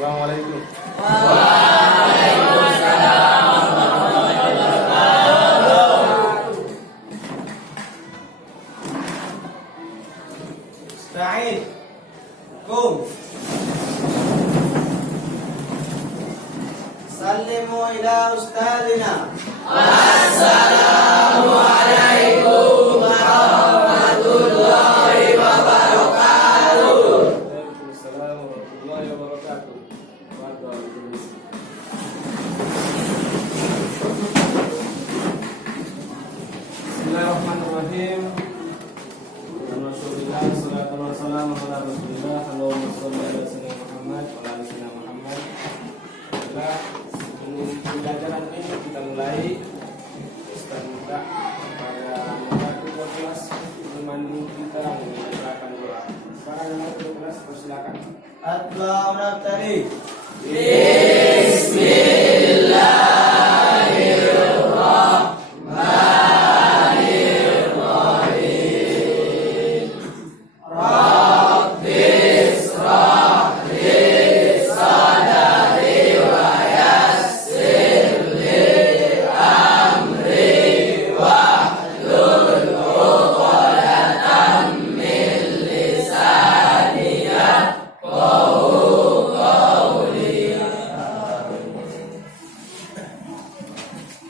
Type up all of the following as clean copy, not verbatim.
Assalamualaikum. Sa'id, kum. Sallimu ila ustadina. Assalamualaikum warahmatullahi wabarakatuh. Waalaikumsalam warahmatullahi wabarakatuh. Bismillahirrahmanirrahim. Alhamdulillah, salatu wassalamu ala Rasulillah. Allahumma shalli ala sayyidina Muhammad wa ala ali sayyidina Muhammad. Baiklah, sebelum pembelajaran ini kita mulai, Ustaz minta kepada anggota kelas menemani kita mengucapkan doa. Sekarang anggota kelas persilakan. Atba'u naftali.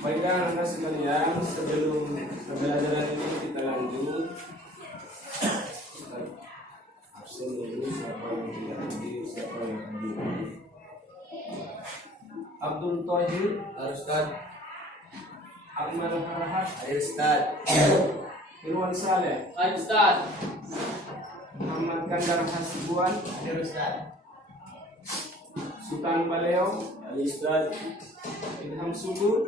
Baiklah anak sekalian, sebelum pembelajaran ini kita lanjut. Absen dulu, siapa yang tidak hadir, siapa yang hadir. Abdul Thahir, Ustad, Akmal Farhat, Ustad, Irwan Saleh, Ustaz, Muhammad Kandar Hasibuan, Ustad, Sultan Baleo, Ustad, Ilham Subur,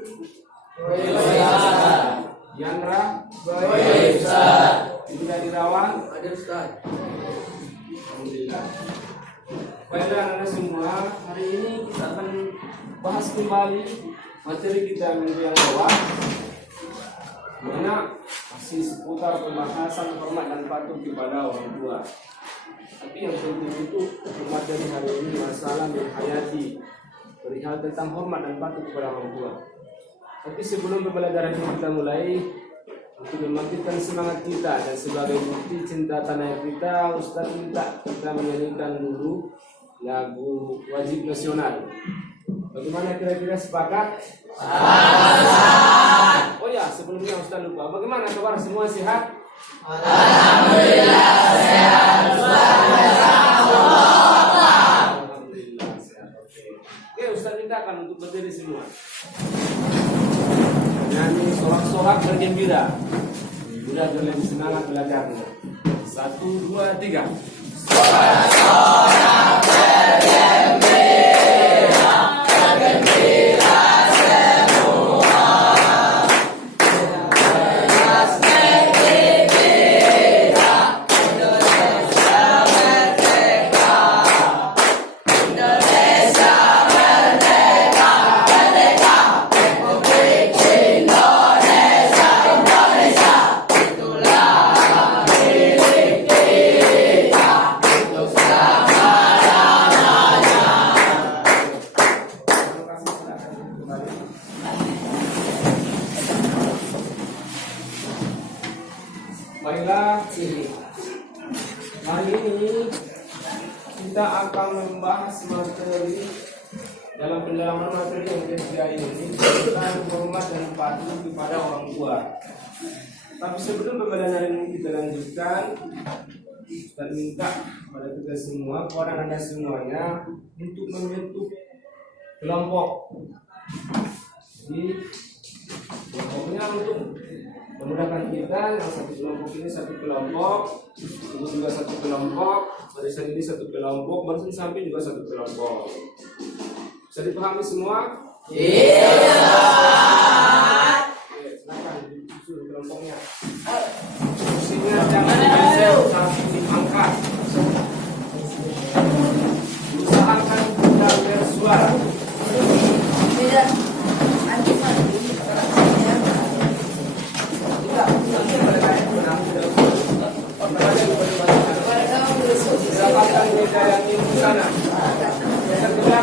Yandra, Ibnu Dirawan, Ustad. Alhamdulillah. Baiklah anak semua, hari ini kita akan bahas kembali materi kita minggu yang lewat, mana masih seputar pembahasan hormat dan patuh kepada orang tua. Tapi yang penting itu materi hari ini masalah menghayati perihal tentang hormat dan patuh kepada orang tua. Tapi sebelum pembelajaran ini kita mulai, untuk membangkitkan semangat kita dan sebagai bukti cinta tanah air kita, Ustaz minta kita menyanyikan dulu lagu wajib nasional. Bagaimana kira-kira sepakat? Sepakat. Oh ya, sebelumnya Ustaz lupa. Bagaimana kabar semua, sehat? Alhamdulillah sehat. Alhamdulillah sehat. Oke, Ustaz mintakan untuk berdiri semua. Nyanyi sorak-sorak bergembira. Sudah lebih semangat belajarnya. 1, 2, 3. Sorak-sorak bergembira, bergembira semua. Beras negeri kita, Indonesia merdeka. Indonesia merdeka, merdeka. Republik Indonesia, Indonesia. Itulah milik kita untuk selama-lamanya. Baiklah, hari ini kita akan membahas materi dalam pendalaman materi yang ketiga ini tentang hormat dan patuh kepada orang tua. Tapi sebelum pembelajaran ini kita lanjutkan, dan minta kepada kita semua, kepada anda semuanya, untuk membentuk kelompok. Jadi kelompoknya untuk memudahkan kita, yang satu kelompok ini satu kelompok, ini juga satu kelompok, barisan ini satu kelompok, barisan samping juga satu kelompok. Bisa dipahami semua? Iya. Oke, silakan disusun kelompoknya. Kursinya jangan digeser, tapi diangkat. Usahakan tidak bersuara. Tidak. Anti Dapatkan meja yang di sana. Yang kedua,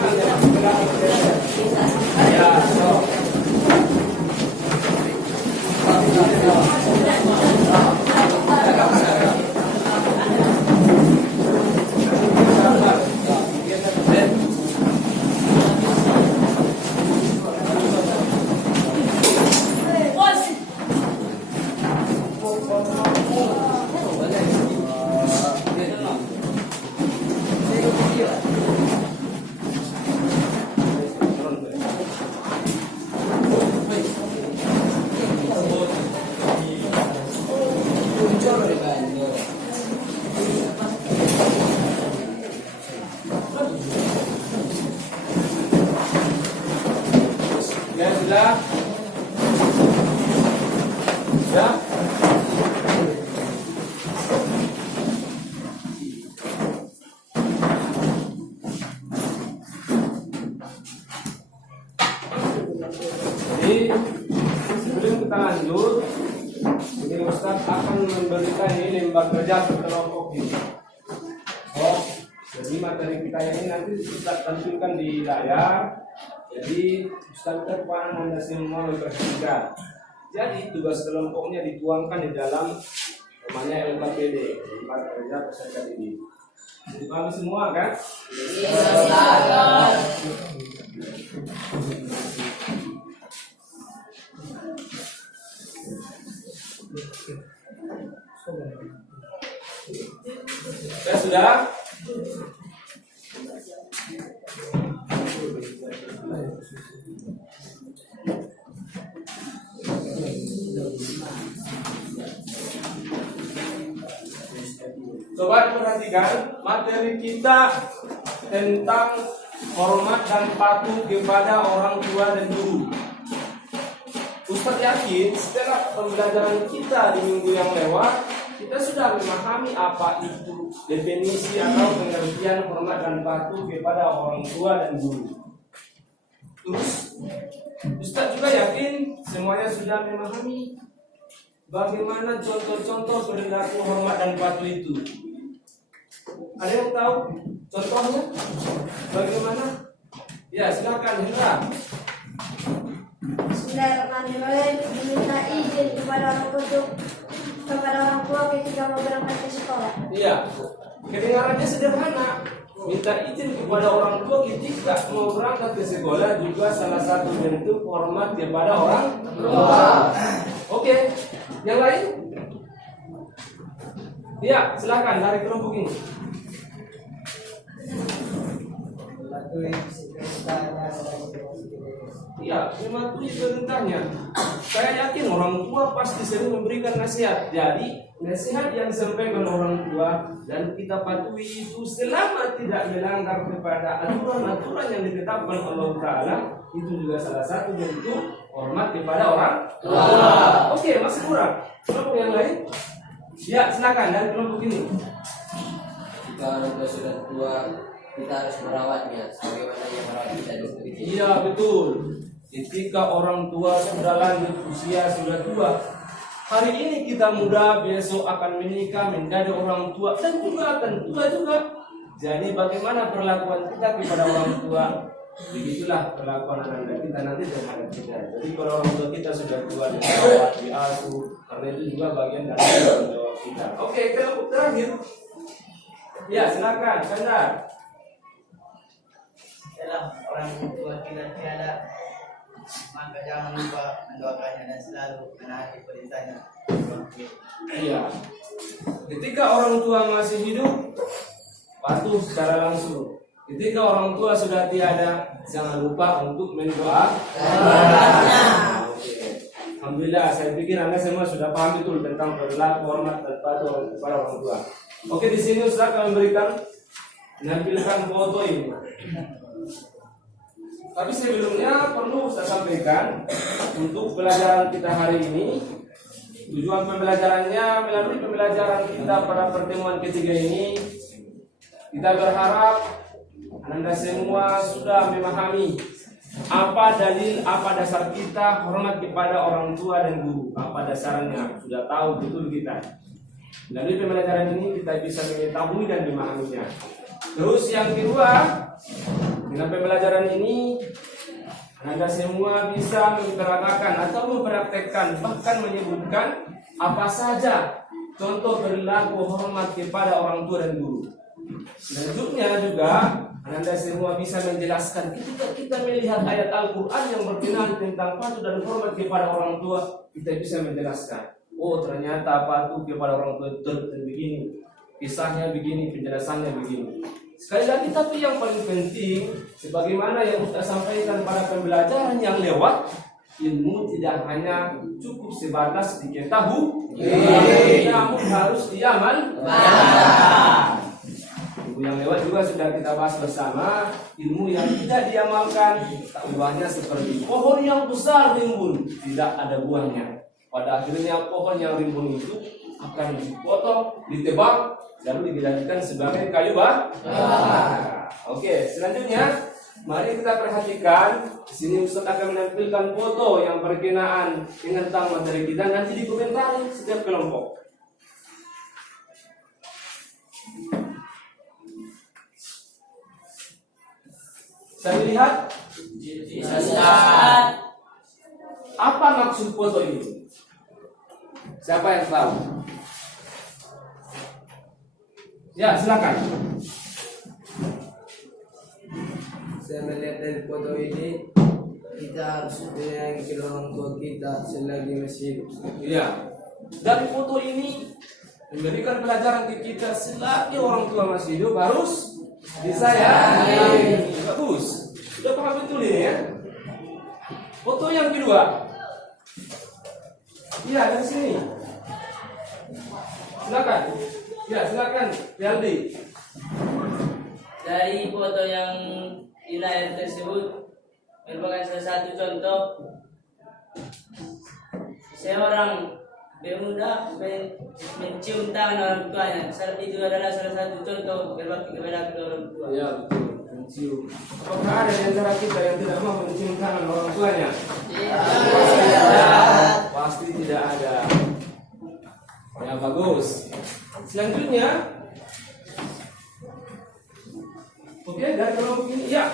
Jadi sebelum kita lanjut, ini Ustaz akan memberikan ini lembar kerja berkelompok ini. Jadi materi kita ini nanti Ustaz tampilkan di layar. Jadi Ustaz kepada Anda semua memperhatikan. Jadi tugas kelompoknya dituangkan di dalam namanya LKPD, lembar kerja peserta didik. Dipahami semua kan? Ya sudah. Coba perhatikan materi kita tentang hormat dan patuh kepada orang tua dan guru. Ustaz yakin setelah pembelajaran kita di minggu yang lewat, kita sudah memahami apa itu definisi atau pengertian hormat dan patuh kepada orang tua dan guru. Terus Ustaz juga yakin semuanya sudah memahami bagaimana contoh-contoh perilaku hormat dan patuh itu. Ada yang tahu contohnya? Bagaimana? Ya, silakan Hendra. Bismillahirrahmanirrahim. Meminta izin kepada orang tua ketika mau berangkat ke sekolah. Iya. Kedengarannya sederhana. Minta izin kepada orang tua ketika mau berangkat ke sekolah juga salah satu bentuk hormat kepada orang tua. Oke. Yang lain? Iya, silakan dari kelompok ini. Iya, mematuhi perintahnya. Saya yakin orang tua pasti sering memberikan nasihat. Jadi, nasihat yang disampaikan orang tua dan kita patuhi itu selama tidak melanggar kepada aturan-aturan yang ditetapkan Allah Ta'ala, itu juga salah satu bentuk hormat kepada orang tua. Oke, masih kurang. Kelompok yang lain? Ya, silakan dari kelompok ini. Jika orang tua sudah tua, kita harus merawatnya sebagaimana yang merawat kita dulu. Iya, betul. Ketika orang tua sudah lanjut usia, sudah tua, hari ini kita muda, besok akan menikah, menjadi orang tua, dan juga akan tua juga. Jadi bagaimana perlakuan kita kepada orang tua? Begitulah perlakuan anak kita nanti terhadap kita. Jadi kalau orang tua kita sudah tua, dirawat, diasuh, karena itu juga bagian dari tanggung jawab kita. Oke, kelompok terakhir. Ya, silakan, Kandar. Dalam orang tua kita tiada, maka jangan lupa mendoakannya dan selalu menaati perintahnya. Iya. Ketika orang tua masih hidup, patuh secara langsung. Ketika orang tua sudah tiada, jangan lupa untuk mendoakan. Oke. Alhamdulillah, saya pikir Anda semua sudah paham betul tentang perilaku hormat dan patuh kepada orang tua. Oke, di sini Ustaz akan menampilkan foto ini. Tapi sebelumnya perlu saya sampaikan untuk pelajaran kita hari ini, tujuan pembelajarannya melalui pembelajaran kita pada pertemuan ketiga ini, kita berharap Anda semua sudah memahami apa dalil, apa dasar kita hormat kepada orang tua dan guru, apa dasarnya, sudah tahu betul kita. Melalui pembelajaran ini kita bisa mengetahui dan memahaminya. Terus yang kedua, dengan pembelajaran ini Anda semua bisa memperagakan atau mempraktekkan, bahkan menyebutkan apa saja contoh perilaku hormat kepada orang tua dan guru. Selanjutnya juga Anda semua bisa menjelaskan ketika kita melihat ayat Al-Quran yang berkenaan tentang patuh dan hormat kepada orang tua, kita bisa menjelaskan, oh ternyata patuh kepada orang tua itu begini, kisahnya begini, penjelasannya begini. Sekali lagi, tapi yang paling penting, sebagaimana yang Ustaz sampaikan pada pembelajaran yang lewat, ilmu tidak hanya cukup sebatas diketahui, namun harus diamalkan. Ilmu yang lewat juga sudah kita bahas bersama. Ilmu yang tidak diamalkan, ubahnya seperti pohon yang besar rimbun, tidak ada buahnya. Pada akhirnya pohon yang rimbun itu akan dipotong, ditebang, lalu dijadikan sebagai kayu bakar. Oke, selanjutnya Mari kita perhatikan. Di sini Ustaz akan menampilkan foto yang berkenaan dengan tentang materi kita. Nanti dikomentari setiap kelompok. Saya lihat. Apa maksud foto ini? Siapa yang tahu? Ya, silakan. Saya melihat dari foto ini, kita harus menyayangi kedua orang tua kita selagi masih hidup. Iya. Dari foto ini memberikan pelajaran ke kita selagi orang tua masih hidup harus disayangi. Bagus. Sudah paham betul ini ya? Foto yang kedua. Iya, dari sini. Silakan. Ya, silakan. Yaldi. Dari foto yang di layar tersebut merupakan salah satu contoh seorang pemuda mencium tangan orang tuanya. Itu adalah salah satu contoh berbakti kepada kedua orang tua. Ya, betul. Mencium. Apakah ada di antara kita yang tidak mau mencium tangan orang tuanya? Pasti tidak ada. Ya, bagus. Selanjutnya, oke, dari kelompok ini, ya,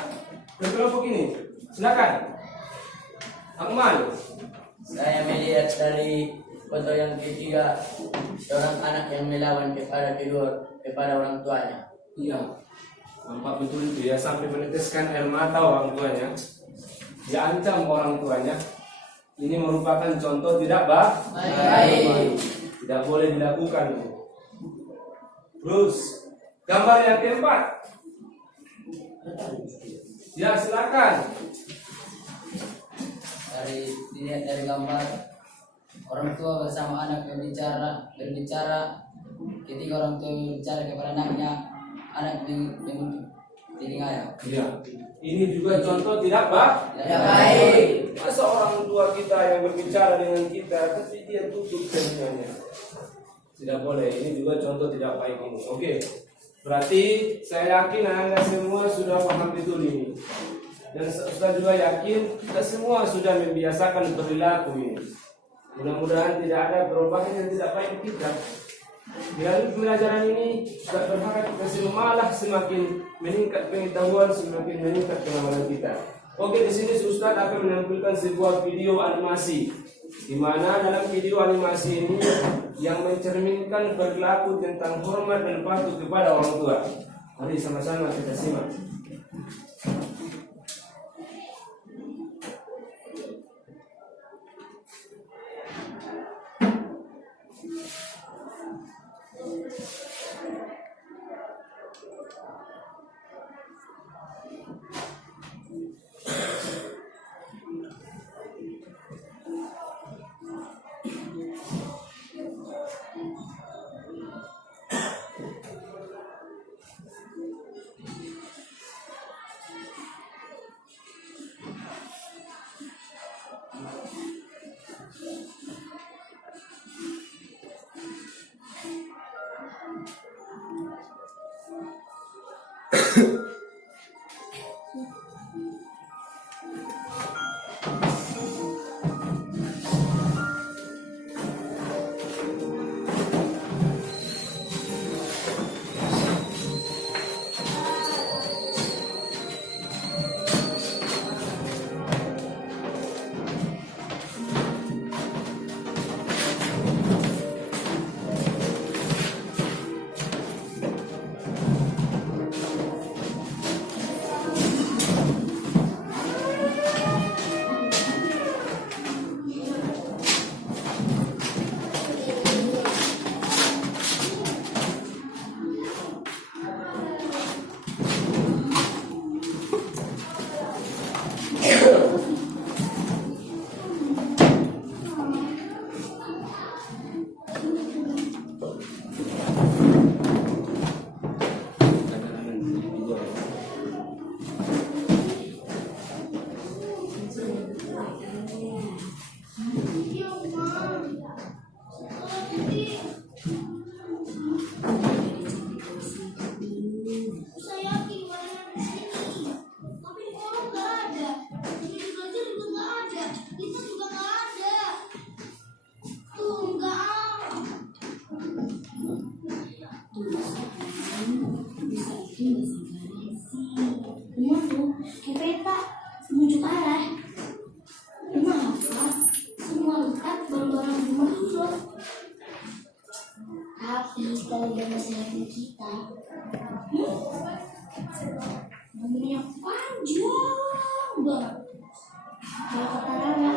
dari kelompok ini, silakan. Akmal. Saya melihat dari foto yang ketiga, seorang anak yang melawan kepada orang tuanya. Iya, nampak betul itu ya, sampai meneteskan air mata orang tuanya. Dia ancam orang tuanya. Ini merupakan contoh tidak baik. Tidak boleh dilakukan. Terus, gambar yang keempat. Ya, silakan. Dilihat dari gambar, orang tua bersama anak berbicara ketika orang tua berbicara kepada anaknya, anak telinganya. Ya, ini juga contoh tidak baik. Masa orang tua kita yang berbicara dengan kita, tapi dia tutup telinganya. Tidak boleh. Ini juga contoh tidak baik ini. Oke. Berarti saya yakin Anda semua sudah paham betul ini. Dan Ustaz juga yakin kita semua sudah membiasakan perilaku ini. Mudah-mudahan tidak ada perubahan yang tidak baik kita. Melalui pembelajaran ini, Ustaz berharap kita semua malah semakin meningkat pengetahuan, semakin meningkat pengamalan kita. Oke, di sini Ustaz akan menampilkan sebuah video animasi, di mana dalam video animasi ini yang mencerminkan perilaku tentang hormat dan patuh kepada orang tua. Mari sama-sama kita simak. bisa itu nggak sabaran sih. Rumah tuh kayak peta menunjuk arah. Rumah apa? Semua lengkap barang-barang rumah tuh. Tapi kalau dia masih liatin kita, ngomongnya panjang banget. Kalau kata Rara,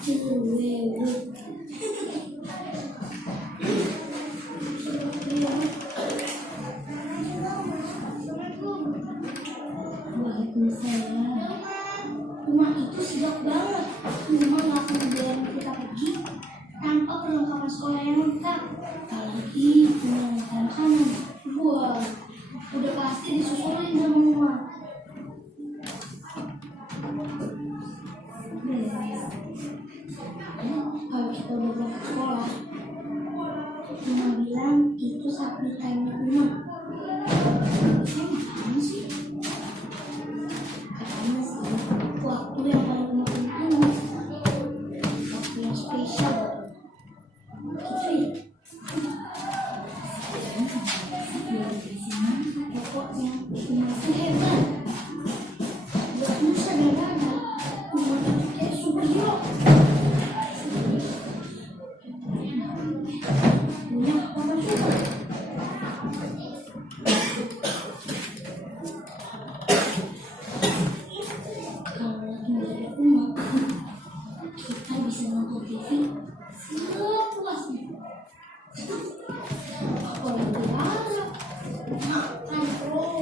cerewet. Waalaikumsalam. Rumah itu sedap banget. Rumah nggak akan membiarkan kita pergi tanpa perlengkapan sekolah yang lengkap. Apalagi punya makanan. Wah, udah pasti disusulin sama rumah. Kalau kita udah berangkat sekolah, Mama bilang itu sapi time rumah. Saya ngapain sih? Katanya sih, waktu yang paling penting, waktu yang spesial. Gitu ya? Pokoknya, masih hebat. Buat Nusa dan Rara, rumah itu kayak superhero. Punya apa juga? Kalau lagi nggak ada umat, kita bisa nonton TV sepuasnya. Kalau di Rara, makan terus.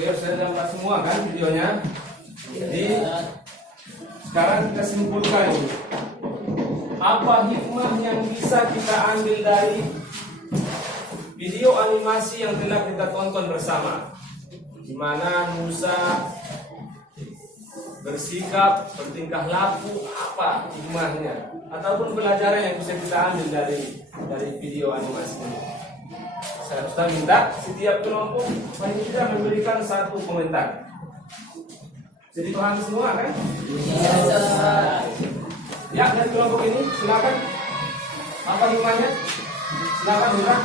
Oke, saya dapat semua kan videonya. Jadi sekarang kita simpulkan ini. Apa hikmah yang bisa kita ambil dari video animasi yang telah kita tonton bersama, di mana Nusa bersikap, bertingkah laku, apa hikmahnya ataupun pelajaran yang bisa kita ambil dari video animasi ini. Saya minta setiap kelompok paling tidak memberikan satu komentar. Jadi paham semua kan? Ya, dari kelompok ini silakan. Apa hikmahnya? Silakan Nusa.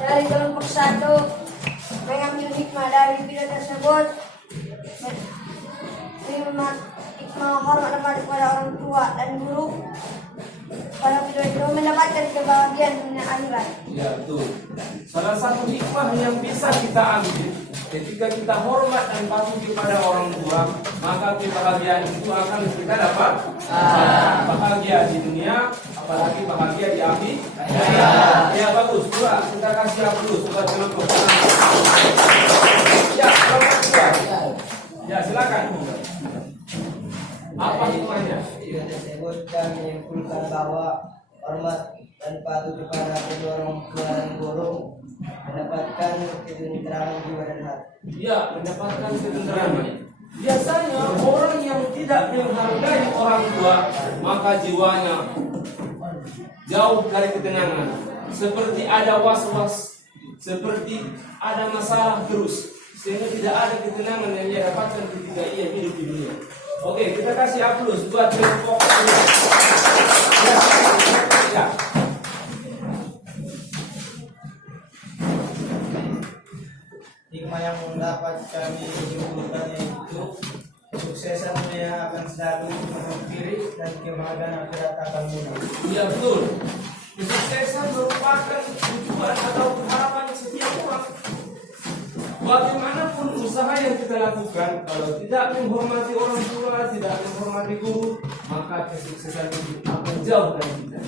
Dari kelompok 1 mengambil hikmah dari video tersebut, hikmah hormat kepada orang tua dan guru. Pada video itu mendapatkan kebahagiaan dunia akhirat. Ya, betul. Salah satu hikmah yang bisa kita ambil ketika kita hormat dan patuh kepada orang tua, maka kebahagiaan itu akan kita dapat. Bahagia di dunia, apalagi bahagia di akhirat. Ya, bagus. Dua, kita kasih aplaus buat kelompok. Ya, kelompok 2. Ya, silakan. Apa hikmahnya? Video tersebut kami menyimpulkan bahwa hormat dan patuh kepada kedua orang tua dan guru mendapatkan ketentraman jiwa dan hati. Ya, mendapatkan ketentraman. Biasanya orang yang tidak menghargai orang tua, maka jiwanya jauh dari ketenangan. Seperti ada was-was, seperti ada masalah terus, sehingga tidak ada ketenangan yang dia dapatkan ketika ia hidup di dunia. Oke, kita kasih aplaus buat kelompok ini. Ya. Hikmah yang dapat kami simpulkan yaitu kesuksesan dunia akan selalu menghampiri dan kebahagiaan akhirat akan mudah. Iya, betul. Kesuksesan merupakan tujuan atau harapan setiap orang. Bagaimanapun usaha yang kita lakukan, kalau tidak menghormati orang tua, tidak menghormati guru, maka kesuksesan itu akan jauh dari kita.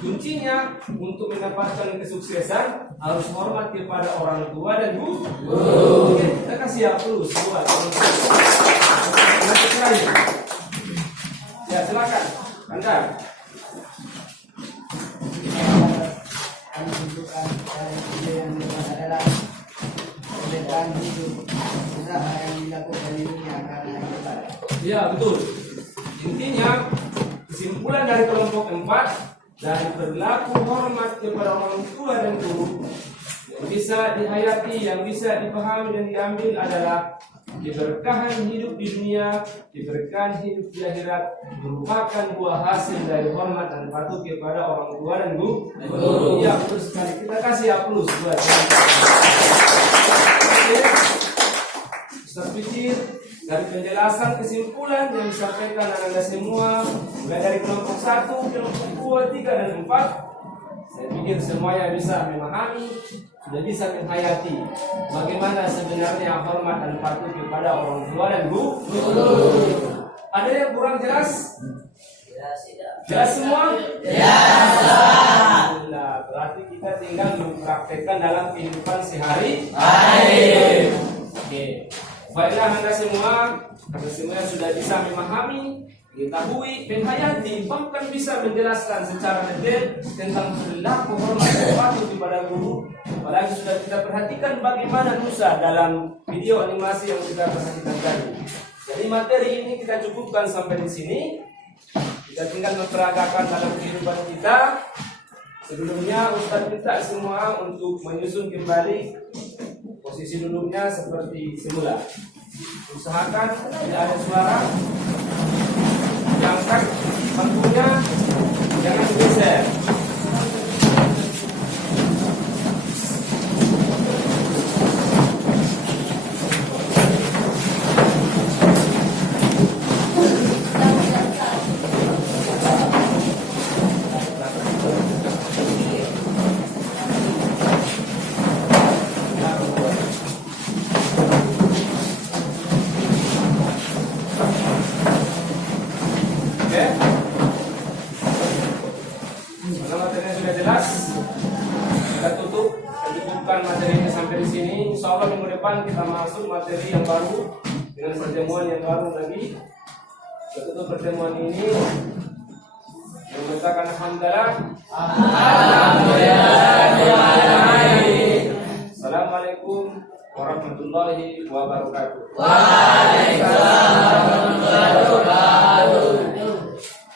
Kuncinya untuk mendapatkan kesuksesan harus hormat kepada orang tua dan guru. Oke, kita kasih aplaus buat. Ya, silakan. Anda. Kami tunjukkan dari video yang adalah perbedaan hidup usaha yang dilakukan di dunia karena hebat. Ya betul. Intinya kesimpulan dari kelompok 4 dari berlaku hormat kepada orang tua dan guru yang bisa dihayati, yang bisa dipahami dan diambil adalah keberkahan hidup di dunia, keberkahan hidup di akhirat merupakan buah hasil dari hormat dan patuh kepada orang tua dan guru. Ya betul sekali. Kita kasih aplaus buat Ustaz Fikir. Dari penjelasan kesimpulan yang disampaikan Anda semua, mulai dari kelompok 1, kelompok 2, 3, dan 4, saya pikir semuanya bisa memahami, sudah bisa menghayati bagaimana sebenarnya hormat dan patuh kepada orang tua dan guru. Ada yang kurang jelas? Jelas semua? Nah, berarti kita tinggal mempraktekkan dalam kehidupan sehari-hari. Oke. Baiklah Anda semua sudah bisa memahami, mengetahui, menghayati, bahkan bisa menjelaskan secara detail tentang perilaku hormat dan patuh kepada guru. Apalagi sudah kita perhatikan bagaimana Nusa dalam video animasi yang kita perhatikan tadi. Jadi materi ini kita cukupkan sampai di sini. Kita tinggal memperagakan dalam kehidupan kita. Sebelumnya Ustaz minta semua untuk menyusun kembali posisi duduknya seperti semula. Usahakan tidak ada suara. Angkat bangkunya, jangan geser. Kita masuk materi yang baru dengan pertemuan yang baru lagi. Ketutup pertemuan ini mengatakan alhamdulillah. Assalamualaikum warahmatullahi wabarakatuh.